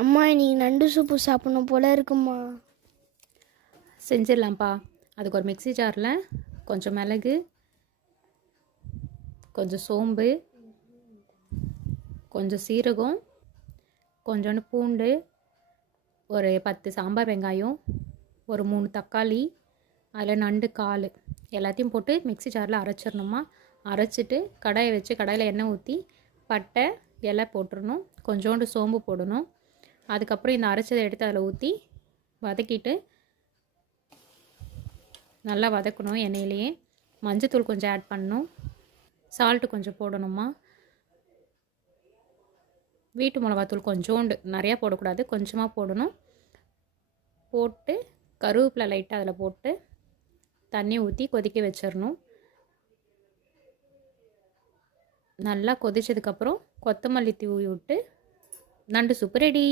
அம்மா இன்னைக்கு நண்டு சூப்பு சாப்பிடணும் போல இருக்குமா. செஞ்சிடலாம்ப்பா. அதுக்கு ஒரு மிக்ஸி ஜாரில் கொஞ்சம் மிளகு, கொஞ்சம் சோம்பு, கொஞ்சம் சீரகம், கொஞ்சோண்டு பூண்டு, ஒரு 10 சாம்பார் வெங்காயம், ஒரு 3 தக்காளி, அதில் நண்டு கால் எல்லாத்தையும் போட்டு மிக்ஸி ஜாரில் அரைச்சிடணுமா. அரைச்சிட்டு கடாயை வச்சு கடாயில் எண்ணெய் ஊற்றி பட்டை இலை போட்டுடணும், கொஞ்சோண்டு சோம்பு போடணும். அதுக்கப்புறம் இந்த அரைச்சதை எடுத்து அதில் ஊற்றி வதக்கிட்டு நல்லா வதக்கணும். எண்ணெயிலேயே மஞ்சத்தூள் கொஞ்சம் ஆட் பண்ணணும், சால்ட்டு கொஞ்சம் போடணுமா. வீட்டு மிளகாத்தூள் கொஞ்சோண்டு, நிறையா போடக்கூடாது, கொஞ்சமாக போடணும். போட்டு கருவேப்பிலை லைட்டாக அதில் போட்டு தண்ணி ஊற்றி கொதிக்க வச்சிடணும். நல்லா கொதிச்சதுக்கப்புறம் கொத்தமல்லி தூவி விட்டு நண்டு சூப்பு ரெடி.